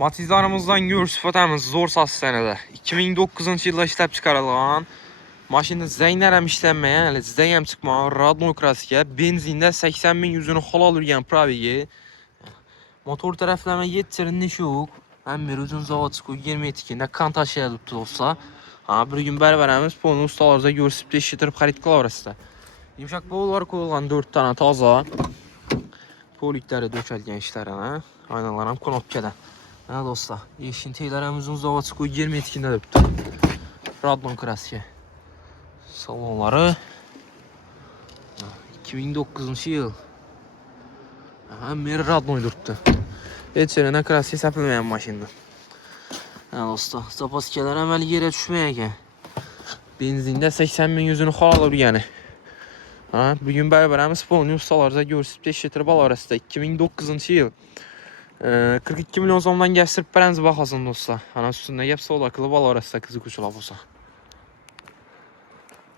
Matizlarımızdan görüş sifatimiz zor sas senede. 2009 yılda işlep çıkarılan maşında zeynərəm işlənməyə, hələ zəyəm çıxmağa, radno kraska, benzində 80 bin yüzünü halal ürgən probegi. Motor tərəfləmə yetçirin neşi yox. Həm bir uzun zavatçıqı 22-də kan taşıya tuttu olsa. Bir gün bərabərəmiz ponu ustalarca görsüb eşitirib xarit qılar arasında. Yumşaq bollar qoyulğan 4 tane taza. Polikləri dökəlgən işlərə. Aynalarım konopkədən. Hə dostlar, yeşinteylərimizin zavatçıqı 22-də tuttu. Radno kraska. Salonları 2009 yıl. Hem bir radno durdu. Heç yerine kraska səpilməyən maşındır. Hə dostlar, zapaskeler əməli yerə düşməyək. Benzində 80 bin yüzünü xalal yəni. Bugün bərabərəmiz polni ustalarca görsüb eşitir bal arasında 2009 yıl. 42 milyon zondan gəstirib bərəniz baxasın dostlar. Ana üstündə gəp sol akıllı bal arasında kızı kuşulab olsa.